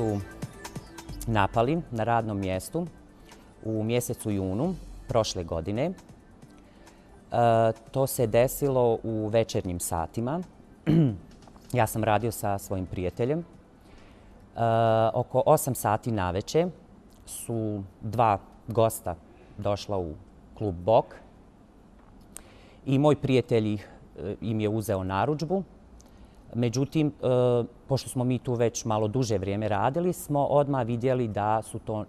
su napali na radnom mjestu u mjesecu junu prošle godine. To se desilo u večernjim satima. Ja sam radio sa svojim prijateljem. Oko 8 sati navečer su dva gosta došla u klub Bok i moj prijatelj im je uzeo narudžbu. Međutim, pošto smo mi tu već malo duže vrijeme radili, smo odmah vidjeli da su to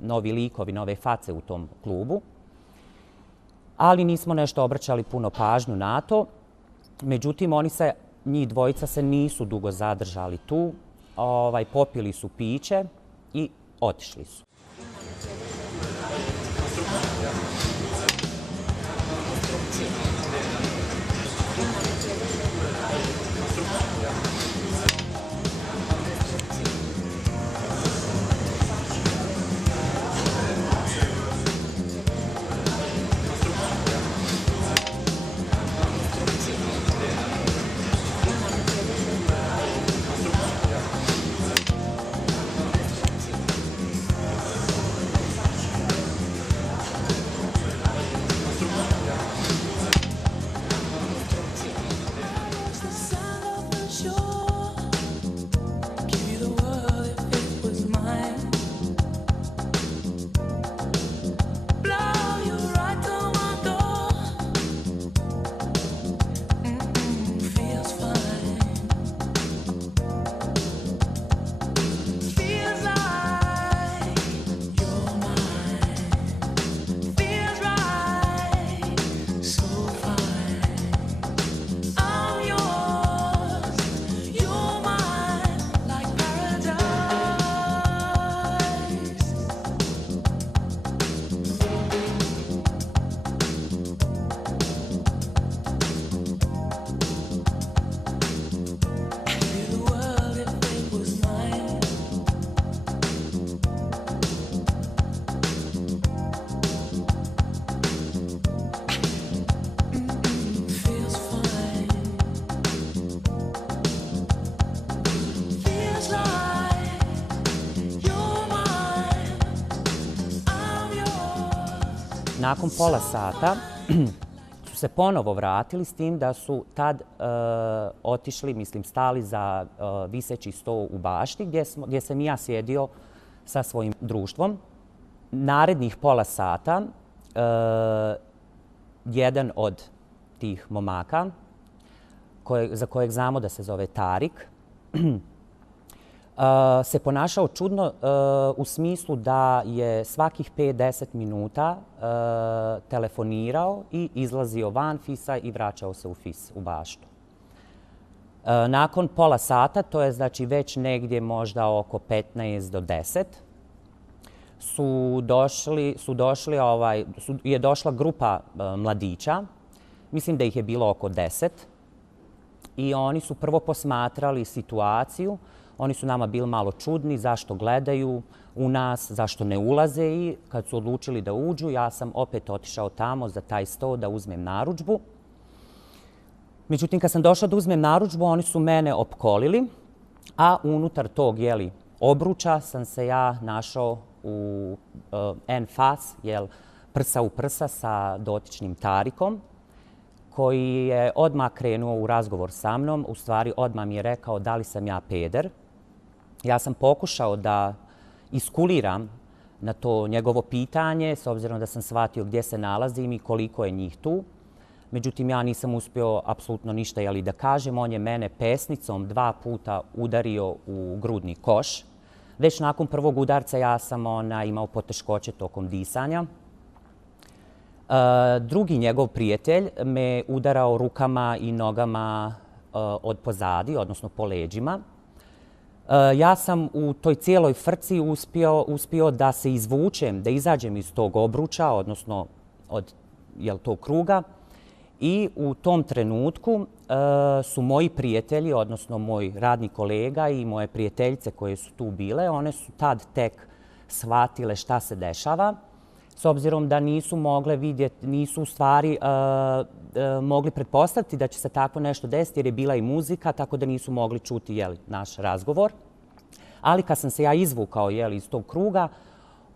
novi likovi, nove face u tom klubu. Ali nismo nešto obraćali puno pažnju na to. Međutim, njih dvojica se nisu dugo zadržali tu. Popili su piće i otišli su. Nakon pola sata su se ponovo vratili s tim da su tad otišli, stali za viseći sto u bašti gdje sam i ja sjedio sa svojim društvom. Narednih pola sata jedan od tih momaka, za kojeg znamo da se zove Tarik, se ponašao čudno u smislu da je svakih 5-10 minuta telefonirao i izlazio van FIS-a i vraćao se u FIS, u baštu. Nakon pola sata, to je znači već negdje možda oko 15 do 10, je došla grupa mladića, mislim da ih je bilo oko 10, i oni su prvo posmatrali situaciju. Oni su nama bili malo čudni, zašto gledaju u nas, zašto ne ulaze, i kad su odlučili da uđu, ja sam opet otišao tamo za taj sto da uzmem narudžbu. Međutim, kad sam došla da uzmem narudžbu, oni su mene opkolili, a unutar tog obruča sam se ja našao u en fas, prsa u prsa sa dotičnim Tarikom, koji je odmah krenuo u razgovor sa mnom. U stvari, odmah mi je rekao da li sam ja peder. Ja sam pokušao da iskuliram na to njegovo pitanje, s obzirom da sam shvatio gdje se nalazim i koliko je njih tu. Međutim, ja nisam uspio apsolutno ništa da kažem. On je mene pesnicom 2 puta udario u grudni koš. Već nakon prvog udarca ja sam imao poteškoće tokom disanja. Drugi njegov prijatelj me udarao rukama i nogama od pozadi, odnosno po leđima. Ja sam u toj cijeloj frci uspio da se izvučem, da izađem iz tog obruča, odnosno od tog kruga. I u tom trenutku su moji prijatelji, odnosno moj radni kolega i moje prijateljice koje su tu bile, one su tad tek shvatile šta se dešava. S obzirom da nisu mogle vidjeti, nisu u stvari mogli pretpostaviti da će se tako nešto desiti jer je bila i muzika, tako da nisu mogli čuti naš razgovor. Ali kad sam se ja izvukao iz tog kruga,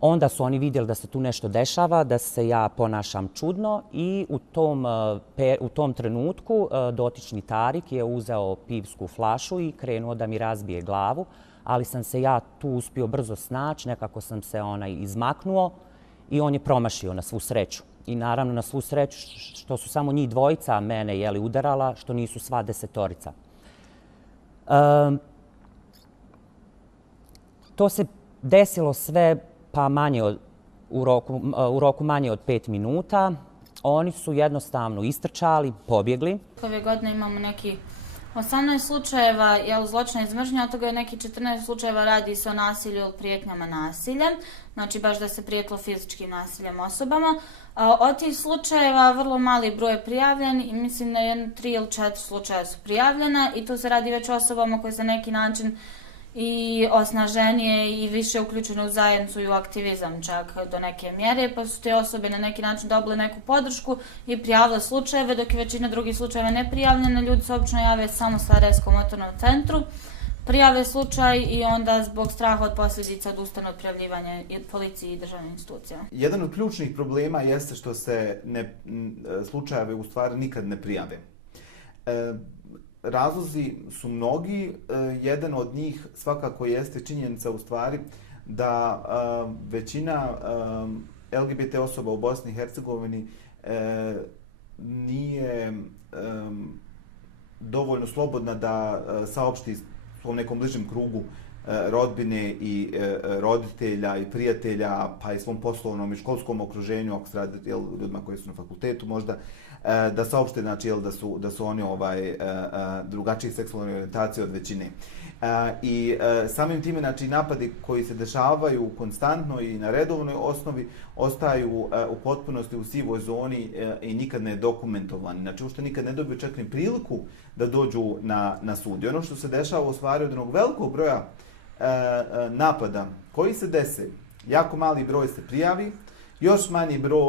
onda su oni vidjeli da se tu nešto dešava, da se ja ponašam čudno i u tom trenutku dotični Tarik je uzeo pivsku flašu i krenuo da mi razbije glavu, ali sam se ja tu uspio brzo snaći, nekako sam se izmaknuo i on je promašio na svu sreću. I naravno na svu sreću što su samo njih dvojica mene udarala, što nisu sva 10-torica. To se desilo sve pa u roku manje od 5 minuta. Oni su jednostavno istrčali, pobjegli. Ove godine imamo neki 18 slučajeva zločina iz mržnje, od toga je neki 14 slučajeva radi se o nasilju ili prijetnjama nasiljem, znači baš da se prijetilo fizičkim nasiljem osobama. Od tih slučajeva vrlo mali broj je prijavljen i mislim da 3 ili 4 slučaja su prijavljena i tu se radi već o osobama koje se na neki način i osnaženije i više uključene u zajednicu i u aktivizam čak do neke mjere, pa su te osobe na neki način dobile neku podršku i prijavile slučajeve, dok je većina drugih slučajeva neprijavljena. Ljudi se obično jave samo Sarajevskom motornom centru, prijave slučaj i onda zbog straha od posljedica odustanu od prijavljivanja policiji i državnim institucijama. Jedan od ključnih problema jeste što se slučajevi u stvari nikad ne prijave. Razlozi su mnogi, jedan od njih svakako jeste činjenica u stvari da većina LGBT osoba u Bosni i Hercegovini nije dovoljno slobodna da saopšti svom nekom bližem krugu rodbine i roditelja i prijatelja, pa i svom poslovnom i školskom okruženju, ako se radi ljudima koji su na fakultetu možda, da saopšte da su oni drugačije seksualne orijentacije od većine. I samim time napadi koji se dešavaju konstantno i na redovnoj osnovi ostaju u potpunosti u sivoj zoni i nikad ne dokumentovani. Znači uopšte nikad ne dobiju čak ni priliku da dođu na sud. I ono što se dešava u stvari od onog velikog broja napada koji se dese, jako mali broj se prijavi, još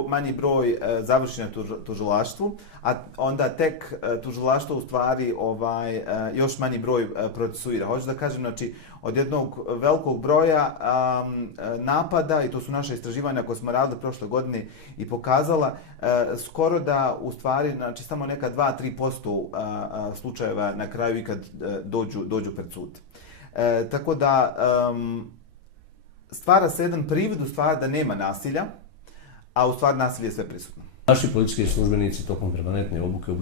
manji broj završi na tužilaštvu, a onda tek tužilaštvo u stvari još manji broj procesuira. Hoću da kažem, znači, od jednog velikog broja napada, i to su naše istraživanja koje smo radili prošle godine i pokazala, skoro da u stvari, znači, samo neka 2-3% slučajeva na kraju ikad dođu pred sud. Tako da stvara se jedan privid u stvari da nema nasilja, a u stvari nasilje je sve prisutno. Naši policijski službenici tokom permanentne obuke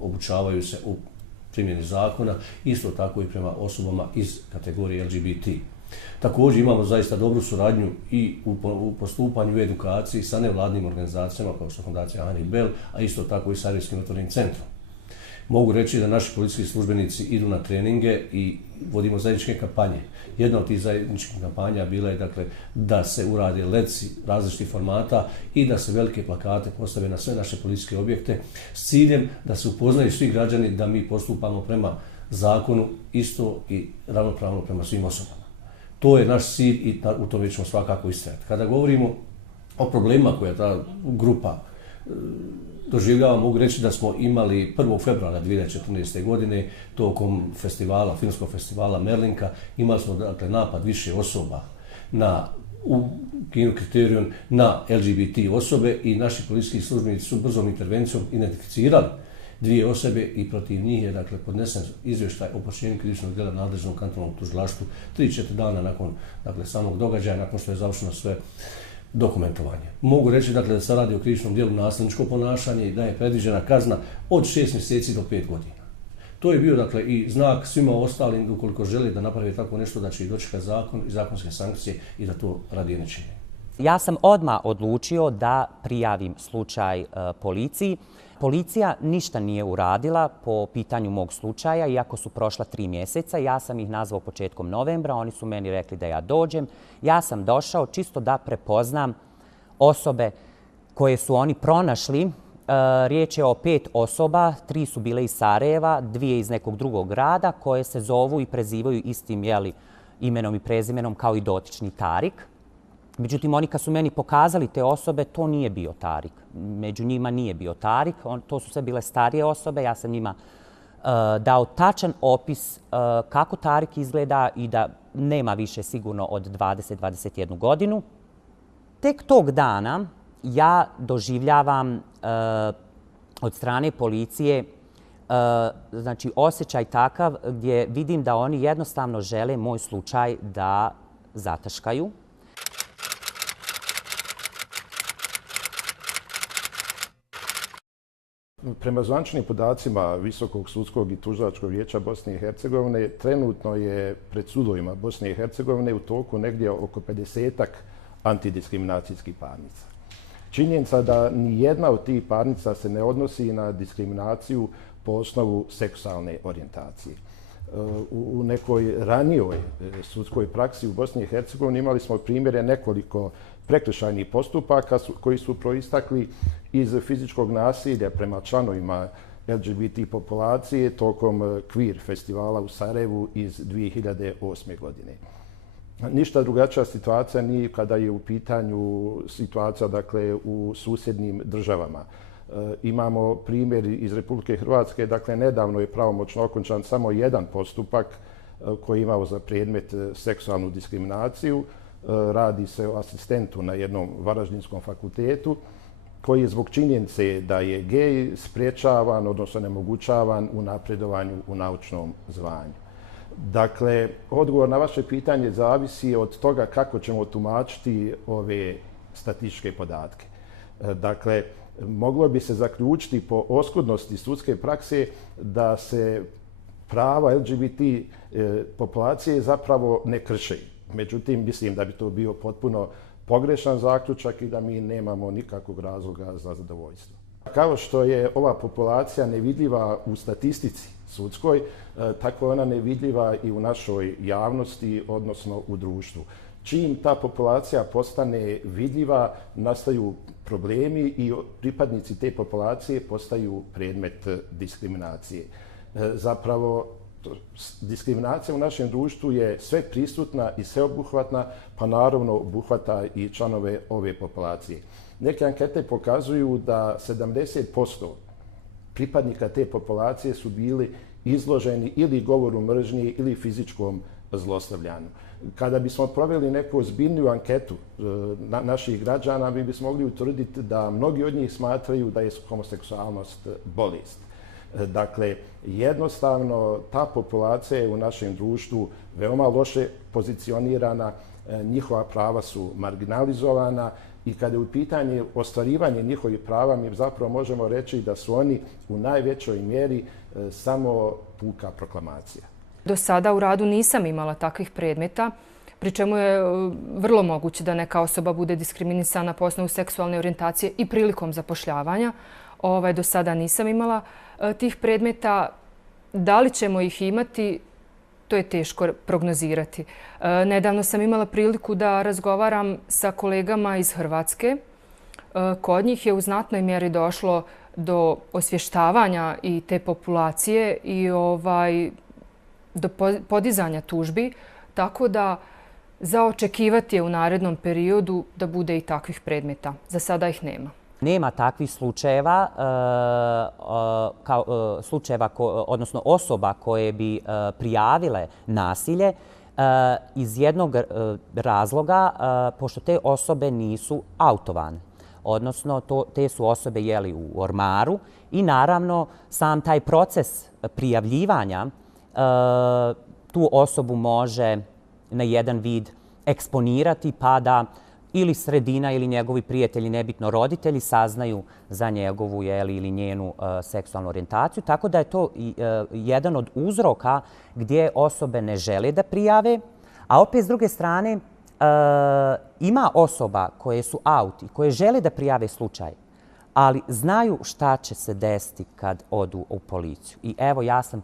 obučavaju se u primjeni zakona, isto tako i prema osobama iz kategorije LGBT. Također imamo zaista dobru suradnju i u postupanju i edukaciji sa nevladnim organizacijama kao što je Fondacija Ani Bell, a isto tako i Sarajevskim motornim centrom. Mogu reći da naši policijski službenici idu na treninge i vodimo zajedničke kampanje. Jedna od tih zajedničkih kampanja bila je da se urade letci različitih formata i da se velike plakate postave na sve naše policijske objekte s ciljem da se upoznaju svi građani da mi postupamo prema zakonu isto i ravnopravno prema svim osobama. To je naš cilj i u tome ćemo svakako istrajati. Kada govorimo o problemima koje ta grupa doživljava, mogu reći da smo imali 1. februara 2014. godine tokom filmskog festivala Merlinka, imali smo napad više osoba u kinu Kriterion na LGBT osobe i naši policijski službenici su brzom intervencijom identificirali 2 osobe i protiv njih je podnesen izvještaj o počinjenju krivičnog djela nadležnom kantonalnom tužilaštvu 3-4 dana nakon samog događaja, nakon što je završeno sve dokumentovanje. Mogu reći da se radi o krivičnom djelu nasilničko ponašanje i da je predviđena kazna od 6 mjeseci do 5 godina. To je bio i znak svima ostalim ukoliko žele da naprave tako nešto da će ih dočekati zakon i zakonske sankcije i da to radi ne čine. Ja sam odmah odlučio da prijavim slučaj policiji. Policija ništa nije uradila po pitanju mog slučaja, iako su prošla 3 mjeseca. Ja sam ih nazvao početkom novembra, oni su meni rekli da ja dođem. Ja sam došao čisto da prepoznam osobe koje su oni pronašli. Riječ je o 5 osoba, 3 su bile iz Sarajeva, 2 iz nekog drugog grada, koje se zovu i prezivaju istim imenom i prezimenom kao i dotični Tarik. Međutim, oni kad su meni pokazali te osobe, to nije bio Tarik. Među njima nije bio Tarik, to su sve bile starije osobe, ja sam njima dao tačan opis kako Tarik izgleda i da nema više sigurno od 20-21 godinu. Tek tog dana ja doživljavam od strane policije znači osjećaj takav gdje vidim da oni jednostavno žele moj slučaj da zataškaju. Prema zvaničnim podacima Visokog sudskog i tužilačkog vijeća Bosne i Hercegovine, trenutno je pred sudovima Bosne i Hercegovine u toku negdje oko 50-ak antidiskriminacijskih parnica. Činjenica da ni jedna od tih parnica se ne odnosi na diskriminaciju po osnovu seksualne orijentacije. U nekoj ranijoj sudskoj praksi u Bosni i Hercegovini imali smo primjere nekoliko prekršajnih postupaka koji su proistakli iz fizičkog nasilja prema članovima LGBT populacije tokom Queer festivala u Sarajevu iz 2008. godine. Ništa drugačija situacija nije kada je u pitanju situacija dakle, u susjednim državama. Imamo primjer iz Republike Hrvatske, dakle nedavno je pravomoćno okončan samo jedan postupak koji je imao za predmet seksualnu diskriminaciju. Radi se o asistentu na jednom varaždinskom fakultetu koji je zbog činjenice da je gej sprječavan, odnosno nemogućavan u napredovanju u naučnom zvanju. Dakle, odgovor na vaše pitanje zavisi od toga kako ćemo tumačiti ove statističke podatke. Dakle, moglo bi se zaključiti po oskudnosti sudske prakse da se prava LGBT populacije zapravo ne krše. Međutim, mislim da bi to bio potpuno pogrešan zaključak i da mi nemamo nikakvog razloga za zadovoljstvo. Kao što je ova populacija nevidljiva u statistici sudskoj, tako je ona nevidljiva i u našoj javnosti, odnosno u društvu. Čim ta populacija postane vidljiva, nastaju problemi i pripadnici te populacije postaju predmet diskriminacije. Zapravo, diskriminacija u našem društvu je sve prisutna i sveobuhvatna, pa naravno obuhvata i članove ove populacije. Neke ankete pokazuju da 70% pripadnika te populacije su bili izloženi ili govoru mržnje ili fizičkom zlostavljanju. Kada bismo proveli neku ozbiljniju anketu naših građana, mi bismo mogli utvrditi da mnogi od njih smatraju da je homoseksualnost bolest. Dakle, jednostavno ta populacija je u našem društvu veoma loše pozicionirana, njihova prava su marginalizovana i kada je u pitanju ostvarivanje njihovih prava, mi zapravo možemo reći da su oni u najvećoj mjeri samo puka proklamacija. Do sada u radu nisam imala takvih predmeta, pri čemu je vrlo moguće da neka osoba bude diskriminisana po osnovu seksualne orijentacije i prilikom zapošljavanja. Do sada nisam imala tih predmeta. Da li ćemo ih imati, to je teško prognozirati. Nedavno sam imala priliku da razgovaram sa kolegama iz Hrvatske. Kod njih je u znatnoj mjeri došlo do osvještavanja i te populacije i do podizanja tužbi, tako da za očekivati je u narednom periodu da bude i takvih predmeta. Za sada ih nema. Nema takvih slučajeva, odnosno osoba koje bi prijavile nasilje iz jednog razloga, pošto te osobe nisu autovane. Odnosno, te su osobe jeli u ormaru i naravno sam taj proces prijavljivanja tu osobu može na jedan vid eksponirati pa da ili sredina ili njegovi prijatelji, nebitno roditelji, saznaju za njegovu ili njenu seksualnu orijentaciju. Tako da je to jedan od uzroka gdje osobe ne žele da prijave, a opet s druge strane ima osoba koje su out i koje žele da prijave slučaj, ali znaju šta će se desiti kad odu u policiju. I evo, ja sam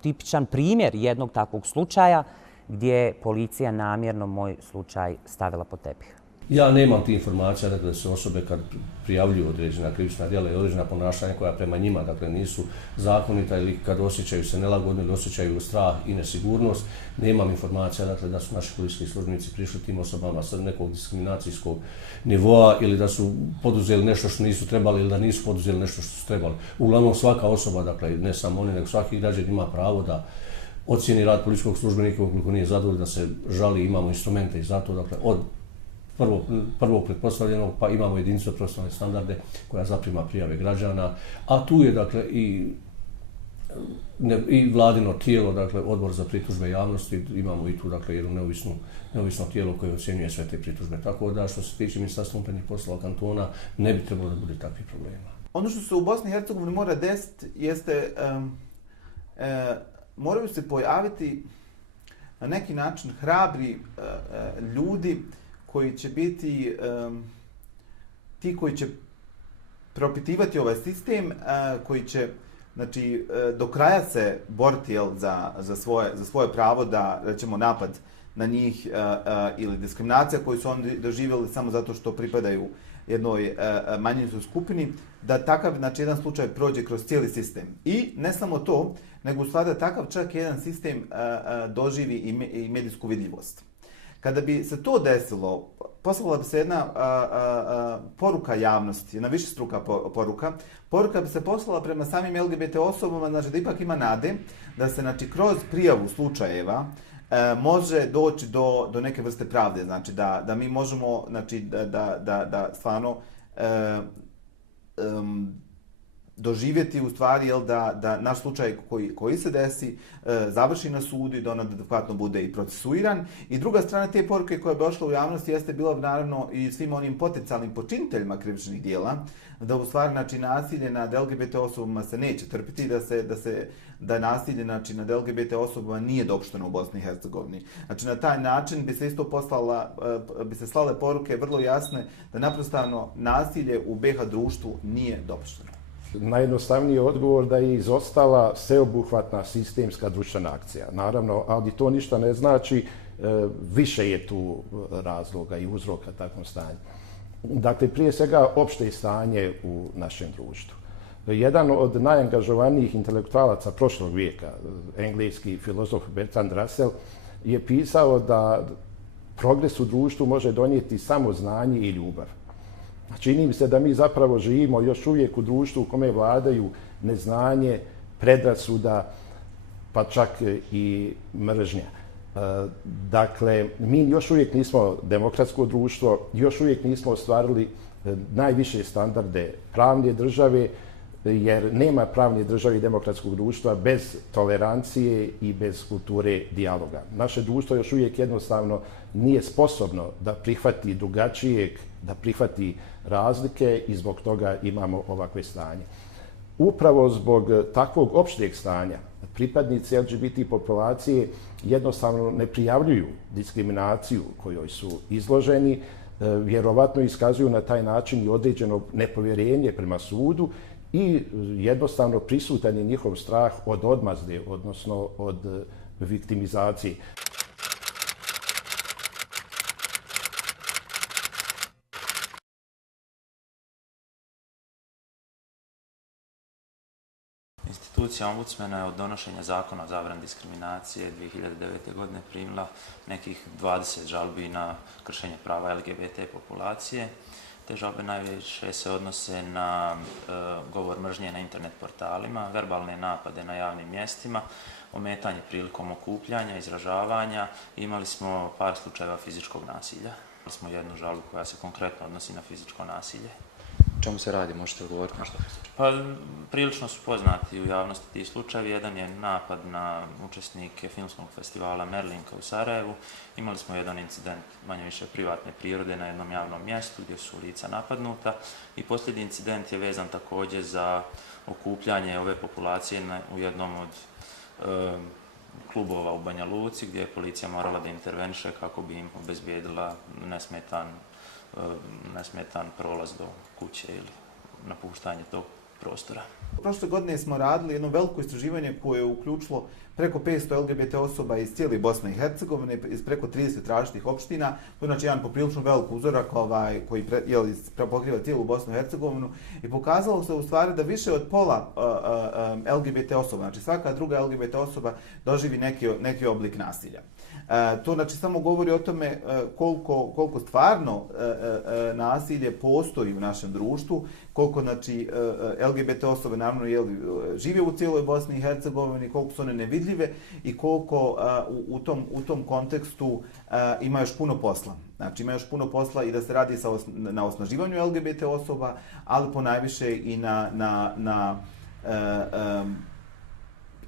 tipičan primjer jednog takvog slučaja gdje je policija namjerno moj slučaj stavila pod tepih. Ja nemam ti informacija dakle, da se osobe kad prijavljuju određena krivična djela i određena ponašanja koja prema njima dakle, nisu zakonita ili kad osjećaju se nelagodno ili osjećaju strah i nesigurnost, nemam informacija dakle, da su naši policijski službenici prišli tim osobama sa nekog diskriminacijskog nivoa ili da su poduzeli nešto što nisu trebali ili da nisu poduzeli nešto što su trebali. Uglavnom svaka osoba, dakle, ne samo oni, nego svaki građanin ima pravo da ocijeni rad policijskog službenika ukoliko nije zadovoljan, da se žali, imamo instrumente i zato, dakle, od prvog pretpostavljenog, pa imamo jedinicu profesionalne standarde koja zaprima prijave građana, a tu je dakle i vladino tijelo, dakle Odbor za pritužbe javnosti, imamo i tu dakle jedno neovisno tijelo koje ocjenjuje sve te pritužbe. Tako da što se tiče Ministarstva unutarnjih poslova kantona ne bi trebalo da bude takvih problema. Ono što se u Bosni i Hercegovini mora desiti jeste moraju se pojaviti na neki način hrabri ljudi koji će biti ti koji će propitivati ovaj sistem, koji će znači, do kraja se boriti za svoje pravo da, recimo, napad na njih ili diskriminacija koju su oni doživjeli samo zato što pripadaju jednoj manjinskoj skupini, da takav, znači, jedan slučaj prođe kroz cijeli sistem. I ne samo to, nego u stvari da takav čak jedan sistem doživi i medijsku vidljivost. Kada bi se to desilo, poslala bi se jedna poruka javnosti, jedna višestruka poruka. Poruka bi se poslala prema samim LGBT osobama, znači da ipak ima nade da se, znači, kroz prijavu slučajeva može doći do neke vrste pravde, znači da mi možemo, znači da stvarno doživjeti u stvari da naš slučaj koji se desi završi na sudu i da on adekvatno bude i procesuiran. I druga strana te poruke koja je došla u javnost jeste bila naravno i svim onim potencijalnim počiniteljima krivičnih djela, da u stvari, znači, nasilje nad LGBT osobama se neće trpiti, da nasilje, znači, nad LGBT osobama nije dopušteno u Bosni i Hercegovini. Znači, na taj način bi se isto bi se slale poruke vrlo jasne da naprosto nasilje u BiH društvu nije dopušteno. Najjednostavniji je odgovor da je izostala sveobuhvatna sistemska društvena akcija. Naravno, ali to ništa ne znači, više je tu razloga i uzroka takvom stanju. Dakle, prije svega opšte stanje u našem društvu. Jedan od najangažovanijih intelektualaca prošlog vijeka, engleski filozof Bertrand Russell, je pisao da progres u društvu može donijeti samo znanje i ljubav. Čini mi se da mi zapravo živimo još uvijek u društvu u kome vladaju neznanje, predrasuda, pa čak i mržnja. Dakle, mi još uvijek nismo demokratsko društvo, još uvijek nismo ostvarili najviše standarde pravne države, jer nema pravne države i demokratskog društva bez tolerancije i bez kulture dijaloga. Naše društvo još uvijek jednostavno nije sposobno da prihvati drugačijeg, da prihvati razlike i zbog toga imamo ovakve stanje. Upravo zbog takvog opšteg stanja pripadnici LGBT populacije jednostavno ne prijavljuju diskriminaciju kojoj su izloženi, vjerovatno iskazuju na taj način i određeno nepovjerenje prema sudu i jednostavno prisutan je njihov strah od odmazde, odnosno od viktimizacije. Institucija ombudsmana je od donošenja zakona o zabrani diskriminacije 2009. godine primila nekih 20 žalbi na kršenje prava LGBT populacije. Te žalbe najviše se odnose na govor mržnje na internet portalima, verbalne napade na javnim mjestima, ometanje prilikom okupljanja, izražavanja. Imali smo par slučajeva fizičkog nasilja. Imali smo jednu žalbu koja se konkretno odnosi na fizičko nasilje. O čemu se radi? Možete odgovoriti nešto? Pa, prilično su poznati u javnosti ti slučajevi. Jedan je napad na učesnike filmskog festivala Merlinka u Sarajevu. Imali smo jedan incident manje više privatne prirode na jednom javnom mjestu gdje su lica napadnuta. I posljednji incident je vezan također za okupljanje ove populacije u jednom od klubova u Banja Luci gdje je policija morala da interveniše kako bi im obezbijedila nesmetan prolaz do kuće ili napuštanje tog prostora. Prošle godine smo radili jedno veliko istraživanje koje je uključilo preko 500 LGBT osoba iz cijele Bosne i Hercegovine, iz preko 30 različitih opština. To je znači jedan poprilično velik uzorak koji pokriva cijelu Bosnu i Hercegovinu i pokazalo se u stvari da više od pola LGBT osoba, znači svaka druga LGBT osoba doživi neki oblik nasilja. To znači samo govori o tome koliko stvarno nasilje postoji u našem društvu, koliko znači LGBT osobe naravno žive u cijeloj Bosni i Hercegovini, koliko su one nevidljive i koliko u tom kontekstu ima još puno posla. Znači ima još puno posla i da se radi na osnaživanju LGBT osoba, ali ponajviše i na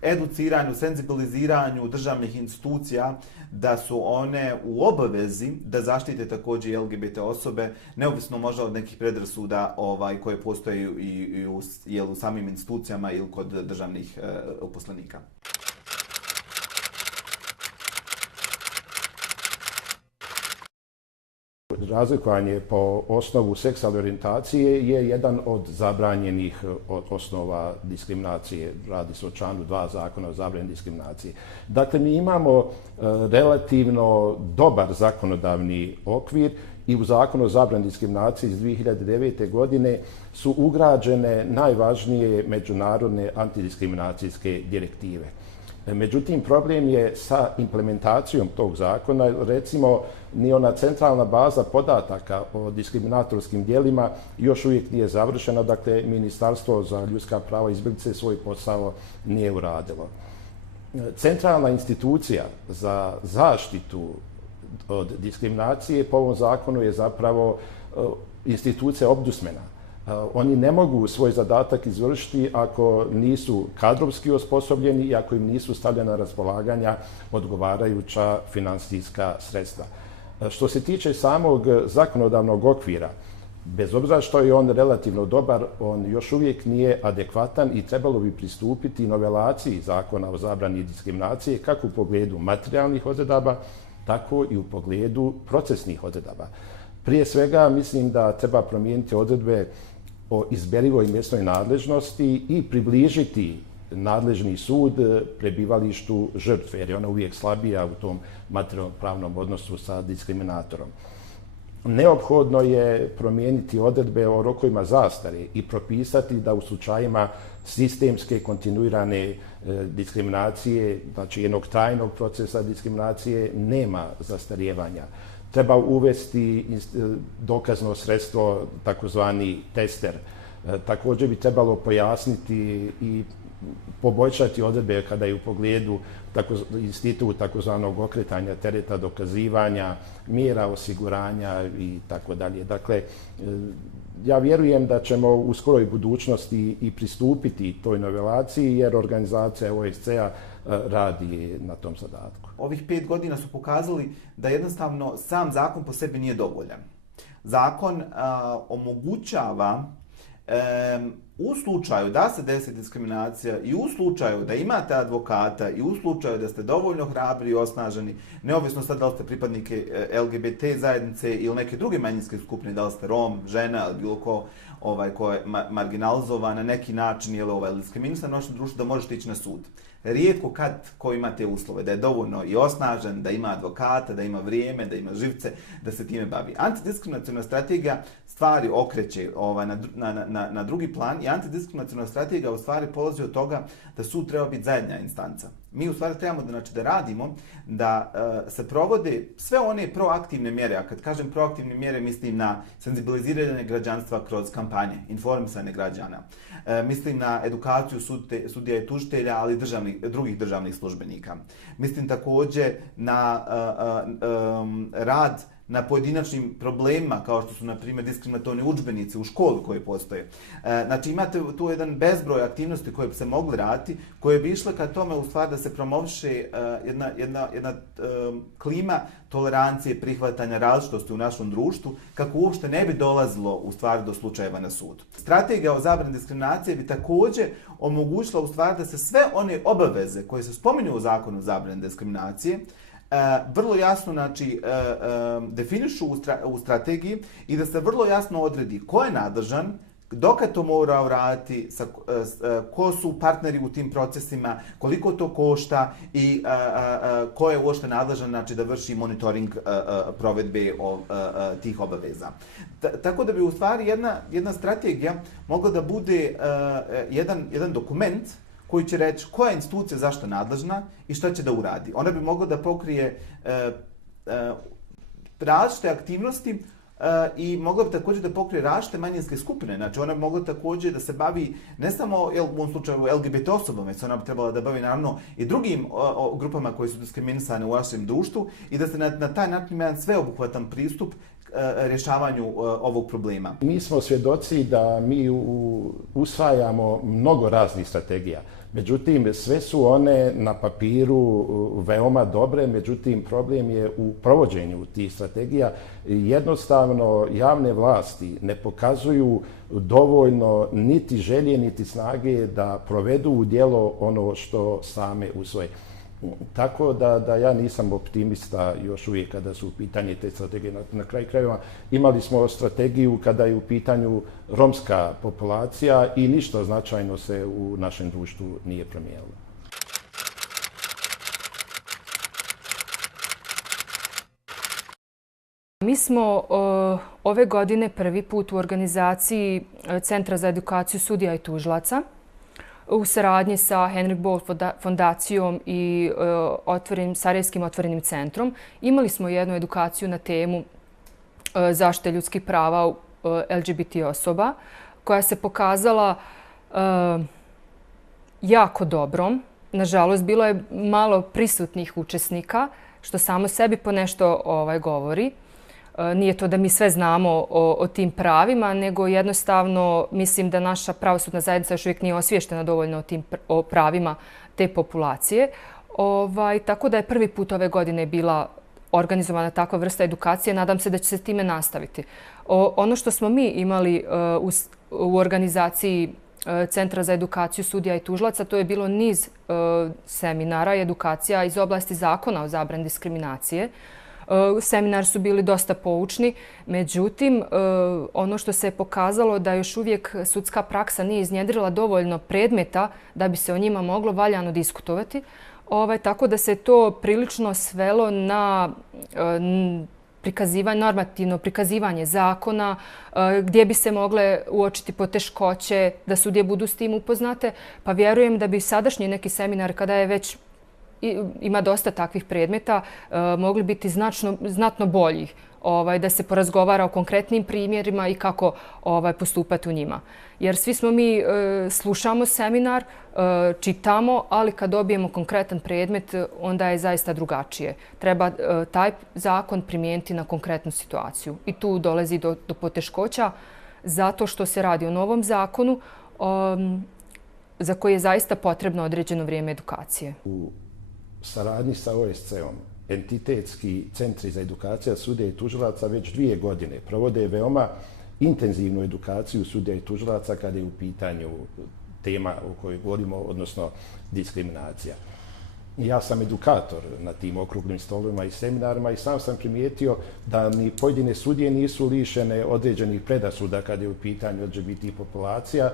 educiranju, senzibiliziranju državnih institucija da su one u obavezi da zaštite također i LGBT osobe, neovisno možda od nekih predrasuda koje postoje i u samim institucijama ili kod državnih uposlenika. Razlikovanje po osnovu seksualne orijentacije je jedan od zabranjenih osnova diskriminacije. Radi se o članu 2 zakona o zabrani diskriminacije. Dakle, mi imamo relativno dobar zakonodavni okvir i u zakonu o zabrani diskriminacije iz 2009. godine su ugrađene najvažnije međunarodne antidiskriminacijske direktive. Međutim, problem je sa implementacijom tog zakona. Recimo, ni ona centralna baza podataka o diskriminatorskim djelima još uvijek nije završena, dakle, Ministarstvo za ljudska prava i izbjeglice svoj posao nije uradilo. Centralna institucija za zaštitu od diskriminacije po ovom zakonu je zapravo institucija ombudsmana. Oni ne mogu svoj zadatak izvršiti ako nisu kadrovski osposobljeni i ako im nisu stavljena na raspolaganja odgovarajuća finansijska sredstva. Što se tiče samog zakonodavnog okvira, bez obzira što je on relativno dobar, on još uvijek nije adekvatan i trebalo bi pristupiti novelaciji zakona o zabrani diskriminacije kako u pogledu materijalnih odredaba, tako i u pogledu procesnih odredaba. Prije svega mislim da treba promijeniti odredbe o izberivoj mjesnoj nadležnosti i približiti nadležni sud prebivalištu žrtve, jer je ona uvijek slabija u tom materijalno-pravnom odnosu sa diskriminatorom. Neophodno je promijeniti odredbe o rokovima zastare i propisati da u slučajima sistemske kontinuirane diskriminacije, znači jednog trajnog procesa diskriminacije, nema zastarijevanja. Treba uvesti dokazno sredstvo, takozvani tester. Također bi trebalo pojasniti i poboljšati odredbe kada je u pogledu institut takozvanog okretanja tereta, dokazivanja, mjera osiguranja i tako dalje. Dakle, ja vjerujem da ćemo u skoroj budućnosti i pristupiti toj novelaciji jer organizacija OSCE-a radi na tom zadatku. Ovih 5 godina su pokazali da jednostavno sam zakon po sebi nije dovoljan. Zakon omogućava u slučaju da se desi diskriminacija i u slučaju da imate advokata i u slučaju da ste dovoljno hrabri i osnaženi, neovisno sad da li ste pripadnike LGBT zajednice ili neke druge manjinske skupine, da li ste Rom, žena ili bilo ko je marginalizovan na neki način ili diskriminisan u našem društvu, da možete ići na sud. Rijetko ko ima te uslove, da je dovoljno i osnažen, da ima advokata, da ima vrijeme, da ima živce, da se time bavi. Antidiskriminaciona strategija stvari okreće na drugi plan i antidiskriminaciona strategija u stvari polazi od toga da sud treba biti zadnja instanca. Mi u stvari trebamo da radimo da se provode sve one proaktivne mjere, a kad kažem proaktivne mjere mislim na senzibiliziranje građanstva kroz kampanje, informisanje građana. Mislim na edukaciju sudija i tužitelja, ali i drugih državnih službenika. Mislim također na rad na pojedinačnim problemima, kao što su, na primjer, diskriminatorni udžbenici u školi koji postoje. Znači, imate tu jedan bezbroj aktivnosti koje bi se mogli raditi, koje bi išle ka tome, u stvari, da se promoviše jedna klima tolerancije, prihvatanja različitosti u našem društvu, kako uopšte ne bi dolazilo, u stvari, do slučajeva na sudu. Strategija o zabrani diskriminacije bi također omogućila, u stvari, da se sve one obaveze koje se spominju u zakonu o zabrani diskriminacije vrlo jasno definišu u strategiji i da se vrlo jasno odredi ko je nadležan, dokad to mora uraditi, ko su partneri u tim procesima, koliko to košta i ko je uopšte nadležan, znači, da vrši monitoring provedbe tih obaveza. Tako da bi u stvari jedna strategija mogla da bude jedan dokument koji će reći koja je institucija zašto nadležna i šta će da uradi. Ona bi mogla da pokrije različite aktivnosti i mogla bi također da pokrije različite manjinske skupine. Znači, ona bi mogla također da se bavi ne samo u ovom slučaju LGBT osobama, već ona bi trebala da bavi naravno i drugim grupama koje su diskriminisane u našem društvu i da se na taj način ima jedan sveobuhvatan pristup rješavanju ovog problema. Mi smo svjedoci da mi usvajamo mnogo raznih strategija. Međutim, sve su one na papiru veoma dobre, međutim, problem je u provođenju tih strategija. Jednostavno, javne vlasti ne pokazuju dovoljno niti želje, niti snage da provedu u djelo ono što same usvoje. Tako da ja nisam optimista još uvijek kada su u pitanju te strategije. Na kraju krajeva imali smo strategiju kada je u pitanju romska populacija i ništa značajno se u našem društvu nije promijenilo. Mi smo ove godine prvi put u organizaciji Centra za edukaciju sudija i tužilaca u saradnji sa Henrik Bol fondacijom i Sarajevskim otvorenim centrom. Imali smo jednu edukaciju na temu zaštite ljudskih prava LGBT osoba koja se pokazala jako dobrom. Nažalost, bilo je malo prisutnih učesnika, što samo sebi ponešto govori. Nije to da mi sve znamo o tim pravima, nego jednostavno mislim da naša pravosudna zajednica još uvijek nije osviještena dovoljno o pravima te populacije. Tako da je prvi put ove godine bila organizovana takva vrsta edukacije. Nadam se da će se time nastaviti. Ono što smo mi imali u organizaciji Centra za edukaciju sudija i tužilaca, to je bilo niz seminara i edukacija iz oblasti zakona o zabrani diskriminacije. Seminari su bili dosta poučni, međutim, ono što se je pokazalo da još uvijek sudska praksa nije iznjedrila dovoljno predmeta da bi se o njima moglo valjano diskutovati. Tako da se to prilično svelo na normativno prikazivanje zakona, gdje bi se mogle uočiti poteškoće da sudije budu s tim upoznate. Pa vjerujem da bi sadašnji neki seminar, kada je već ima dosta takvih predmeta, mogli biti znatno bolji, da se porazgovara o konkretnim primjerima i kako postupati u njima. Jer svi smo mi, slušamo seminar, čitamo, ali kad dobijemo konkretan predmet, onda je zaista drugačije. Treba taj zakon primijeniti na konkretnu situaciju. I tu dolazi do poteškoća zato što se radi o novom zakonu za koji je zaista potrebno određeno vrijeme edukacije. U saradnji sa OSCE-om entitetski centri za edukaciju sudija i tužilaca već 2 godine provode veoma intenzivnu edukaciju sudija i tužilaca kada je u pitanju tema o kojoj govorimo, odnosno diskriminacija. Ja sam edukator na tim okruglim stolovima i seminarima i sam sam primijetio da ni pojedine sudije nisu lišene određenih predrasuda kada je u pitanju LGBT populacija.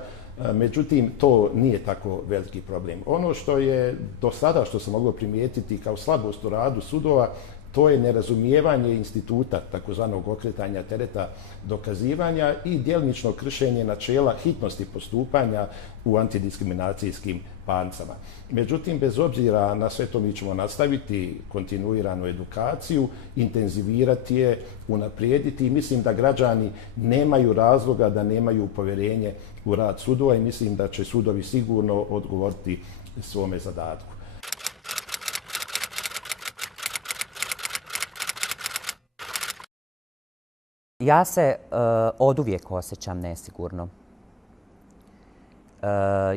Međutim, to nije tako veliki problem. Ono što je do sada što se moglo primijetiti kao slabost u radu sudova, to je nerazumijevanje instituta takozvanog okretanja tereta dokazivanja i djelomično kršenje načela hitnosti postupanja u antidiskriminacijskim parnicama. Međutim, bez obzira na sve to mi ćemo nastaviti kontinuiranu edukaciju, intenzivirati je, unaprijediti i mislim da građani nemaju razloga da nemaju povjerenje u rad sudova i mislim da će sudovi sigurno odgovoriti svome zadatku. Ja se oduvijek osjećam nesigurno.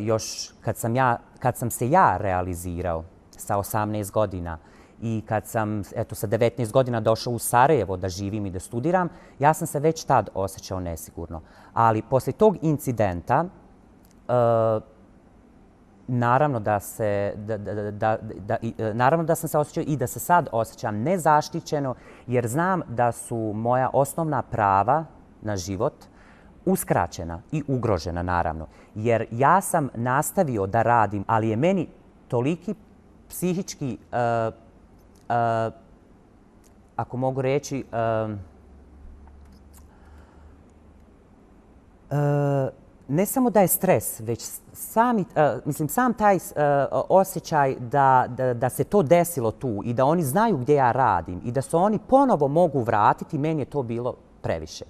Još kad sam se ja realizirao sa 18 godina i kad sam sa 19 godina došao u Sarajevo da živim i da studiram, ja sam se već tad osjećao nesigurno. Ali poslije tog incidenta, naravno da sam se osjećao i da se sad osjećam nezaštićeno jer znam da su moja osnovna prava na život uskraćena i ugrožena, naravno. Jer ja sam nastavio da radim, ali je meni toliki psihički, ako mogu reći, ne samo da je stres, već sam taj osjećaj da se to desilo tu i da oni znaju gdje ja radim i da se oni ponovo mogu vratiti, meni je to bilo previše.